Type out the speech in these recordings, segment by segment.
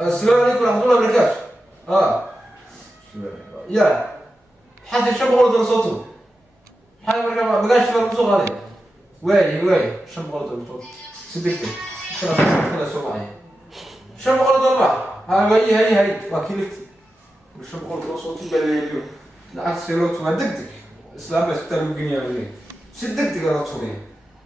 السلام عليكم ورحمة الله وبركاته. يا حد الشاب غلط صوته. حاجة ما بقاش في الصوت عليه. واي شاب غلط صوته. صدقتي. كلا سوق عليه. شاب غلط أربعة. هاي وكيلك. الشاب غلط صوته بالليل. لا سيروت ما دقدق. إسلام بس تلو الدنيا بالليل. صدقتي قرأت صوري.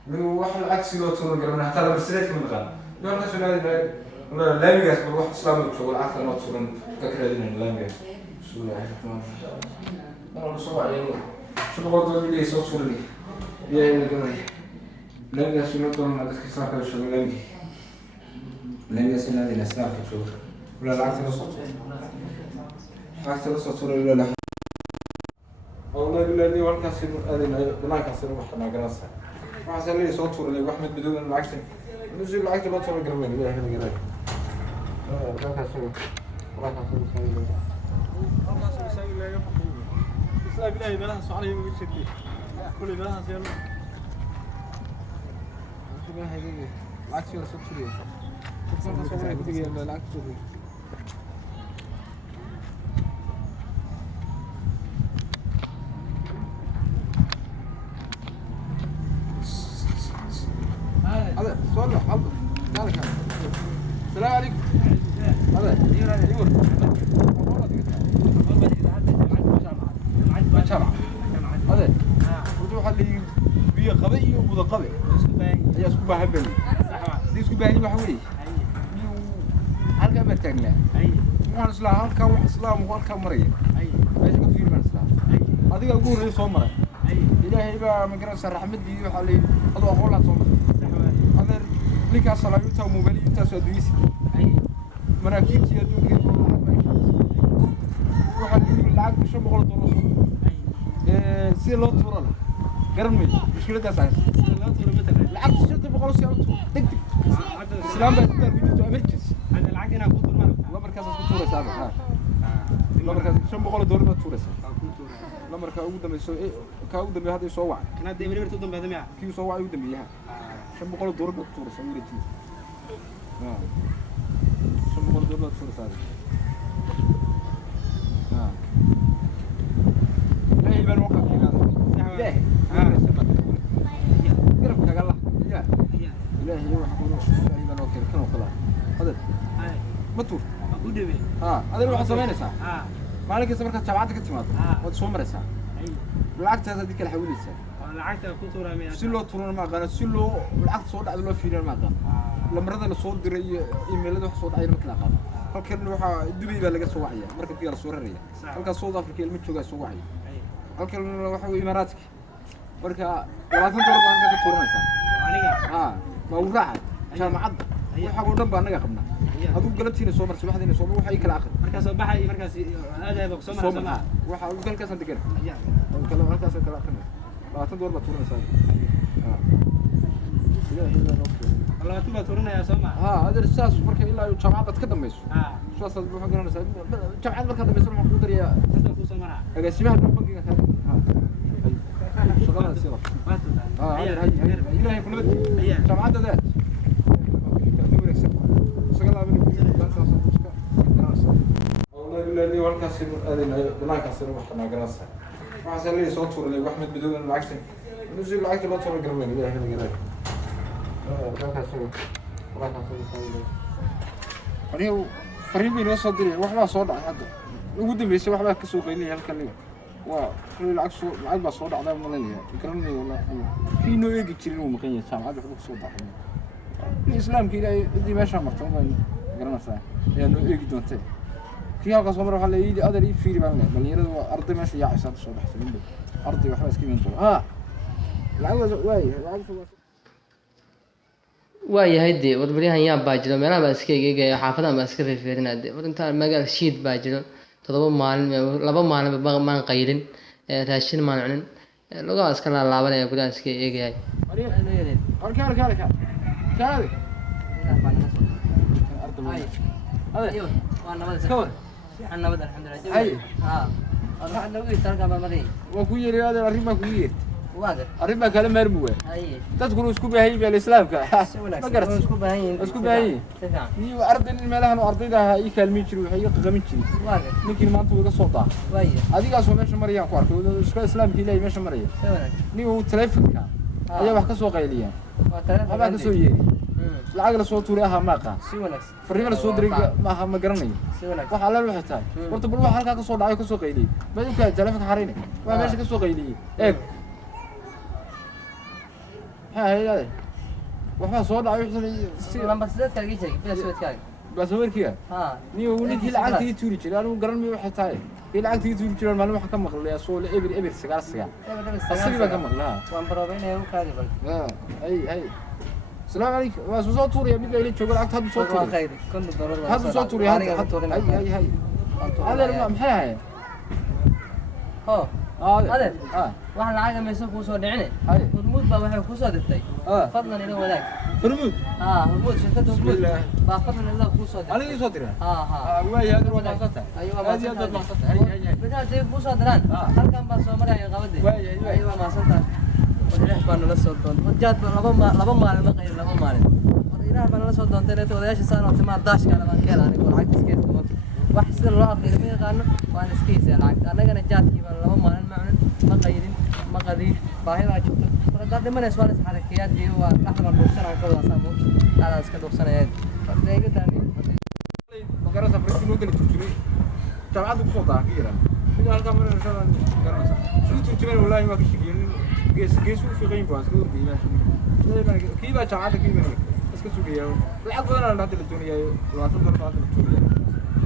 من واحد عكس سيروت قرأنا حتى لو بسرعة من غير. يوم كسر هذا لا يجلس بروح إسلام يشوف العقل ما تصورن ككرادين لا يجلس. بسم الله الرحمن الرحيم. أنا بصور عليه. شو بقول لي صوت صورني. يا الجماعة. لا يجلس ينطون ما تسكت ساكت شو لا يجلس هذه الأسلاك شو ولا العقل صوت. عقل صوت ولا لا. والله بالله والكسر هذه بناء كسر وحنا جراسة. وحصل لي صوت ولا وأحمد بدون العكس. نزل العقد لا تصور قرمين لا هنا قرمين لا كسر لا كسر لا يفهم إسلام بالله بلاه صعلي من شكل كل بلاه سير شو بقى هيجي العكس ولا صوت شريه صوت صوت تيجي العكس شريه هذا سؤال حظ مالك السلام عليكم هذا يور ما شرع هذا وجو حلي بيا قبي وبدا قبي يا اسكو بحبني دي اسكو باهي waxa weey halka ba taagna waxaan isla halka wax islaam halka maray meesha ka fiirman isla adiga ugu horeey soo maray ilaahay baa ma garan raxmadii waxa leeyahay adoo aqoon la soo maray هذا لك صلاحيته ومباليته سوديسي مناكيب يدوك واحد يقول العقد مش بغلط ولا صوت سي لو تورا قرمي مشكلتها صحيح العقد شرط بغلط سيارته دق السلام بس تربيته امريكس انا العقد انا كنت مره لا مركز تورا سابق لا مركز شو بغلط دور ما تورا لا مركز ودم يسوي كودم هذا يسوي كان دي مريت ودم هذا ميا كيف يسوي ودم اياها شو بقول دور دكتور سويتي شو بقول دور دكتور صار لا يبان وقت كذا لا قرب كذا الله يا إلهي وحقول لا يبان وقت كذا خلاص هذا مطور ودمي هذا اللي حصلنا صح مالك إذا مركز تبعتك تماط وتصوم رسا بالعكس هذا ديك الحويلة lacagta ku tuuramay si loo tuurana ma aqaan si loo lacag soo dhacdo loo fiirina ma aqaan lambarada la soo diray iyo emailada wax soo dhacay ma kala aqaan halkan waxa Dubai baa laga soo wacaya marka diyaar soo raraya halka South Africa ilmo jooga soo wacay halkan waxa weey Imaaraadka marka 20 dollar baan ka tuuranaysa aniga ma u raaxay jaamacadda waxa oo dhan baa naga qabnaa aduu galabtiina soo marso waxdiina soo waxay kala aqaan markaas soo baxay markaas aad soo marso waxa uu galkaas degan kala halkaas kala aqaan 20 دور بتورنا ساي الله تبى تورنا يا سما هذا الأساس مركب إلا جامعة تقدم بس شو أصل بروح قلنا ساي جامعة تقدم بس ما قدر يا تقدر توصل مرة أجا سمعت من بنك كذا شغلنا السيرة إلهي كل بدي جامعة ذات شغلنا من والله بالله والكسر هذه بناء كسر وحنا جراسة وحصل لي صوت ولا وأحمد بدون العكس نزل العكس لا تصور قرمين لا هنا قرمين لا كسر لا كسر أنا فريم بين وسط الدنيا وحنا صوت هذا وجود بيس وحنا كسوق اللي هالكلمة وكل العكس العكس صوت على ملني يكرمني ولا في نوع يجي كتير ممكن يسمع هذا حدوك صوت حنا الإسلام كذا دي ماشى مرتبط قرنا ساعة يعني يجي دونته في هالقصة مرة حلا يجي أدري يفير بعمله بل يرد أرض ماشي يعيش هذا الصبح منه أرضي وحبس كي من طول العوض العوض waayahay dee warbaryahan yaa baa jiro meelaha baa iska egeegaya xaafadahan baa iska feerfeerinaa dee war intaa magaal shiid baa jiro 2 maalin maan qaylin raashin maan cunin lugaha iska laalaabanaya gudaha iska eegayay waa ku yeeri adeer arrin baa ku yeeri واقف arrin baa kala maarmi waay هاي dadkuna isku baahan yihiin islaamka ma garat اسكو باهين isku baahan yihiin تفهم iyo arday meelahan oo ardayda ah ay kaalmin jiray waxay iga qamin jiray واقف ninkii maanta uu iga soo daa واي adigaas oo meesha marayaan ku arkay iska islaamkii ilaahay meesha maraya سوينا nin uu taleefanka ayaa wax ka soo qayliyeen waxba ka soo yeeray lacag la soo tuuray aha ma qaa سوينا fariin la soo diray ma aha ma garanayo سوينا waxa la waxay tahay horta bal waxa halka ka soo dhacay ka soo qayliyay badalka taleefanka xariinay waa meesha ka soo qayliyay eeg هاي waxba soo dhacay si lambar sideed kale gijay bila sideed kale bas warkiya ha niyo wiilkii lacagtii tuuri jiray anigu garan ma waxay tahay kii lacagtii tuuri jiray maalin waxa ka maqlay soo eber sagaal asigi baa ka maqlaa waan baroobeynaya u kaadi bal ay السلام عليكم waa soo tuuriya mid ay joogo lacagta hadda soo tuuriya khayr kun dollar hadda soo tuuriya hay hada maxay ahayd ho adeer waxaan lacag meesha ku soo dhicine hormuud baa waxay ku soo dirtay fadlan ila wadaag hormuud hormuud shirkadda hormuud baa fadlan ila ku soo dirtay aniga soo diray way hada waa maaqata ayuu maaqata hay ku soo diraan halkan baa soo maraya qabadii ayuu maaqata ilaah baan nala soo doonay wajad laba maalin ma qayb laba maalin ilaah baan nala soo doontay inta wadaasha saan oo timaad daashka la baan keenay anigu lacag iskeed kuma wax sida loo aqriyo ma yaqaano waan iskiisa lacag anagana jaadkii baan laba maalin ma cunin ma qaydin ma qadin baahida jirto marka dhimanayso waan is xarakeeyad iyo waa dhaxdan dhuusanaa ka wada saamo ala iska dhuusanayeen fadhiga tani magarasa farqi loo kala turjumay jaamacadda ku soo daaqiyay mid halka marayna shalan garanaysa sidoo turjumay wallahi waa ka shaqeeyay gees u fiiqayn baa iska ordayna kii baa jaamacadda kii baa iska sugaya lacag badan la hadda la doonayo $20 hadda la doonayo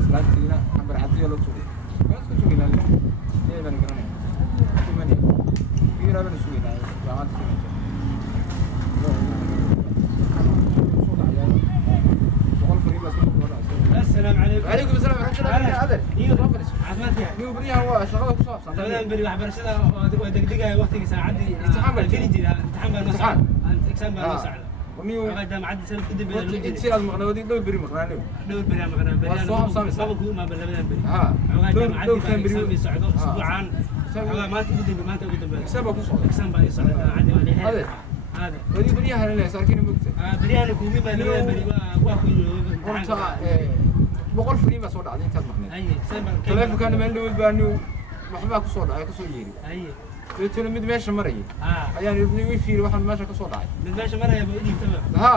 islaantiina ambar hadiya la tuuray waa iska sugayna ee baan garanay kimani kii raabana sugayna jaamacadda السلام عليكم. وعليكم السلام ورحمة الله وبركاته. إيه رفرس. عزمتك. ميو بريها هو شغله بصوف. تمام بري واحد برشلونة ودقيقة وقتك ساعدي. امتحان بقى. فيني جينا امتحان بالمساعدة. أنت إكسام بالمساعدة. وميو. هذا معدي سنة كده بيا. إنت شيء المغنى ودي دول بري مغنى. دول بري مغنى. وصوف صامس. ما بقول ما بلا بري. ها. دول كان بري. سعودة أسبوعان. ما تقدر ما تقدر. إكسام أبو صوف. إكسام بقى سعودة عادي ولا هذا. هذا. ودي بريها هلا ساركين مكتة. بريها نكومي بلا بري وأخوي. ورنت boqol fariin baa soo dhacday intaad maqnay ay taleefankaana meel dhow baanu waxba ku soo dhacay ka soo yeeri ay dadkuna mid meesha marayay ayaan idin fiiri waxaan meesha ka soo dhacay mid meesha maraya buu idin taba ha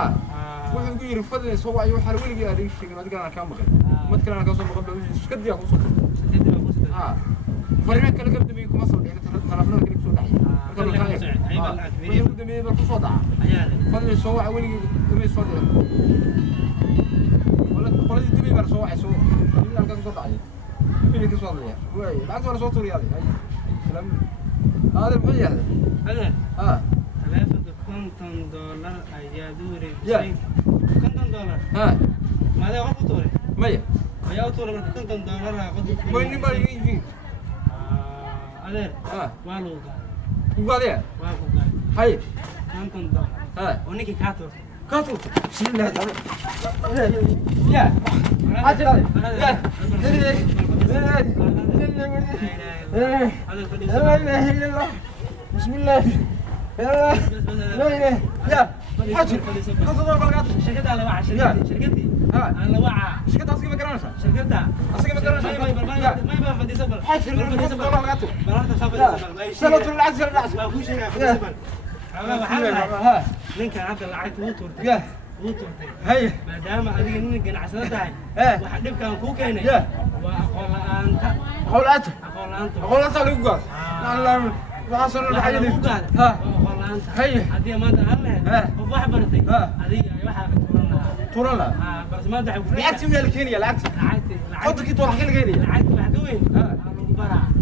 wuxuu ugu yiri fadlan soo wacay waxa weligii aad sheegay adiga aan ka maqan mid kale aan ka soo maqan baa iska diyaa ku soo ha fariin kale ka dambeeyay kuma soo dhicin taleefanada kale ku soo dhacay ay bal akbiri ugu dambeeyay baa ku soo dhacay ayaan fadlan soo wacay weligii kuma soo dhicin qoladii dibay baa soo wacay soo dibay halka soo dhacay dibay ka soo dhacay way lacag wala soo tuuriyay salaam hada maxay yahay hada taleefanka $50 ayaa duuray $50 maada qof u tuuray maya ayaa u tuuray marka $50 qod way nin baa yiri adeer waa loo ku gaadaya waa ku gaad hay $50 oo ninkii ka tuuray كاتو بسم الله يا حاجة يا لا إله إلا الله بسم الله لا إله يا حاجة كاتو ضرب القط شركتها على وعى شركتي على وعى شركتها أصيب مكرانسة شركتها أصيب مكرانسة ما يبغى فدي سبل حاجة كاتو ضرب القط براحة سبل سنة العكس العكس ما هو شيء فدي سبل ها ninkan hadda lacagta uu turtay uu turtay hay maadaama adiga nin ganacsada tahay waxa dhibkan ku keenay waa aqoon la'aanta aqoon la'aanta lagu gaar Allah waxa soo dhacay lagu gaar ha aqoon la'aanta hay hadii maanta aan leeyahay qof wax baratay adiga waxa turan lahaa ha bas maanta waxa ku lacagti meel keenaya lacagti qodki toor xil keenaya lacagti wax ka weyn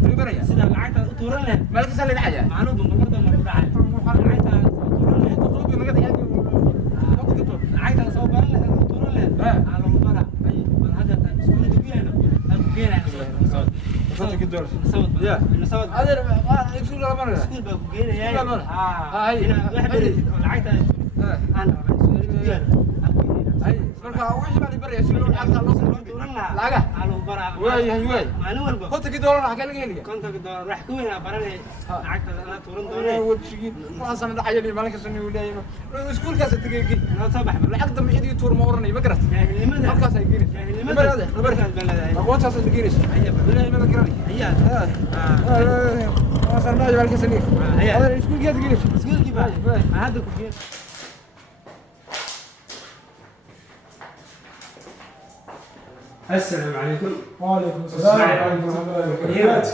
lagu baraya sida lacagta u turan leh meel ka soo dhacaya macnuhu marka ma dhacay lacagta عايز اصور لك الدكتور له على المباراه من هذا مسؤول دقيقه دقيقه صوتك الدور صوت يا صوت هذا يكسر له مره مسؤول بقينا يا هاي واحد عايز انا مسؤول دقيقه هاي مركا وحي ما نبري سلو لعبتها لو لعقة على برا واي هاي واي مالين والبا كنت كده ولا حكى لك هنا كنت دولار راح كوين براني عقد انا تورن انا دوني وجهي ما صار دحيا لي مالك سني ولا اسكول كاس تجي لا صباح العقد ما يدي تور ما ورني ما قرت جاهل لماذا halkaas ay geeris لماذا aqoontaas ay geeris ilaahay ma garan هيا ما صار ناجي بالك سني هيا هذا اسكول كده geeris سكول كيف هذا كوين السلام عليكم وعليكم السلام ورحمة الله وبركاته. انت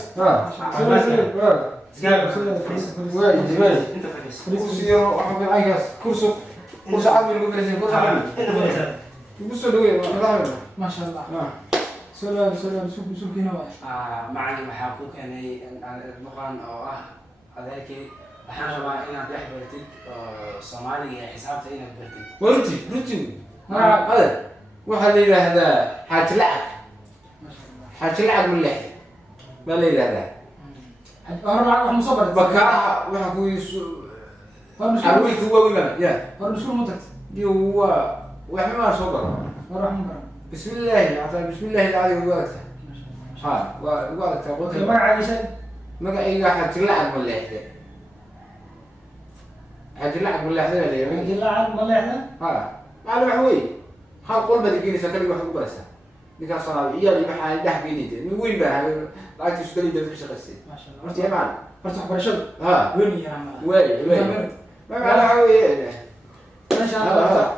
فارس كرسي وحب العياس كرسي عامل كرسي كرسي عامل انت فارس كرسي دوي ما ما شاء الله. سلام سوق هنا واحد. معلم waxaa ku keenay maqaan oo ah adeerkii waxaan rabaa inaad wax bartid Soomaaliga iyo xisaabta inaad bartid ولتي روتين هذا واحد اللي هذا حاج لعب حاج لعب من اللحية ما اللي هذا أنا معك مصبر. بكاء واحد كويس عروي هو ولا يا أنا مسؤول متت. دي هو واحد ما صبر ورحمة بسم الله يعني بسم الله العظيم وقتها ها وقتها الله. قلت ما عايشة. ما قاعد حاج لعب من اللحية حاج لعب من اللحية اللي عند يبي الله عن الله هذا. ها معلومة حوي حال قلبة تجيني سكري واحد برسها ديك الصلاة عيالي محل ده بيني من وين بقى لقيت شو قليل ده في شخصي ما شاء الله. قلت يا معلم فرتح برشاد. ها وين يا عم؟ وين ما معنا حوي ما شاء الله.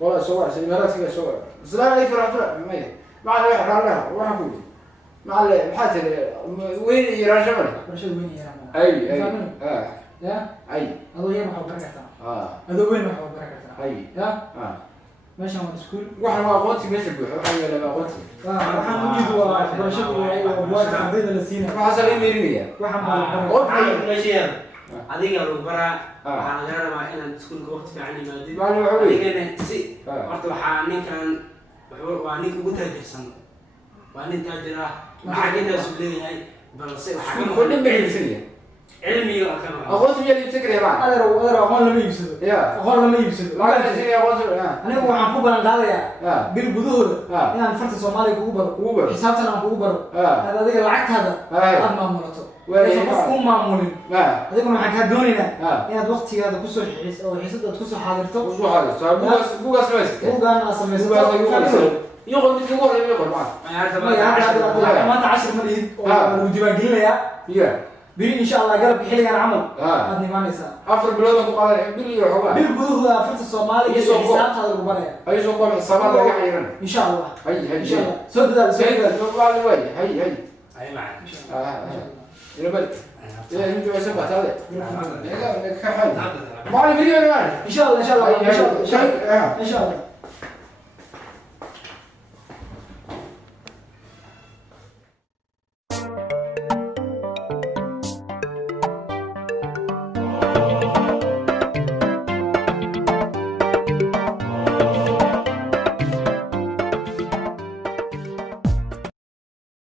والله صور سيمارات كذا صور السلام عليكم ورحمة الله ما مع واحد قال وراح أقول مع الحاتي وين يراجع منه برشاد وين يا عم؟ أي يا أي هذا وين محو بركة. هذا وين محو بركة. أي يا ما شاء الله سكول. واحد ما قلت ماشي بروح حي ولا ما قلت waxaan u jeedo waa barashadu waa waxa ardayda la siinayo. ما حصل لي ميرمية waxaan قلت ماشي adiga lagu baraa waxaan laga rabaa inaad iskuulka waqti fiican yimaadid معلومة حوي adigana si horta waxaa ninkan waa ninka ugu taajirsan waa nin taajir ah lacag intaas uu leeyahay balse waxaa كل ما يلسني cilmiga kan أقول تبي اللي تذكر يا معلم adeer aqoon lama iibsado. يا aqoon lama iibsado. ما كان تسيني أقول anigu waxaan ku balan qaadayaa bil gudahooda inaan farta Soomaaliga kugu baro xisaabtan aan kugu baro aad adiga lacagtaada aad maamulato aysan qof ku maamulin adiguna waxaan kaa doonaynaa inaad waqtigaada ku soo xiiso oo xiisadaad ku soo xaadirto وشو هذا صار بوغاس ماسك buugaan aad samaysato يقول مثل يقول معك maanta cashir ma lihid oo lagu diiwaangelinayaa يا biri insha Allah galabka xilligan camal aad nimaanaysaa أفر بلادك وقال بلي وحوار bil gudahooda farta Soomaaliga iyo xisaabtaada lagu baraya أي سوق قام السماء لا يحيرن insha Allah هاي insha Allah soo dadaal soo dadaal والله وين هاي ay macaan إلى بلد إيه أنتوا عشان هذا لا كحل ما علي فيديو أنا insha Allah insha Allah insha Allah insha Allah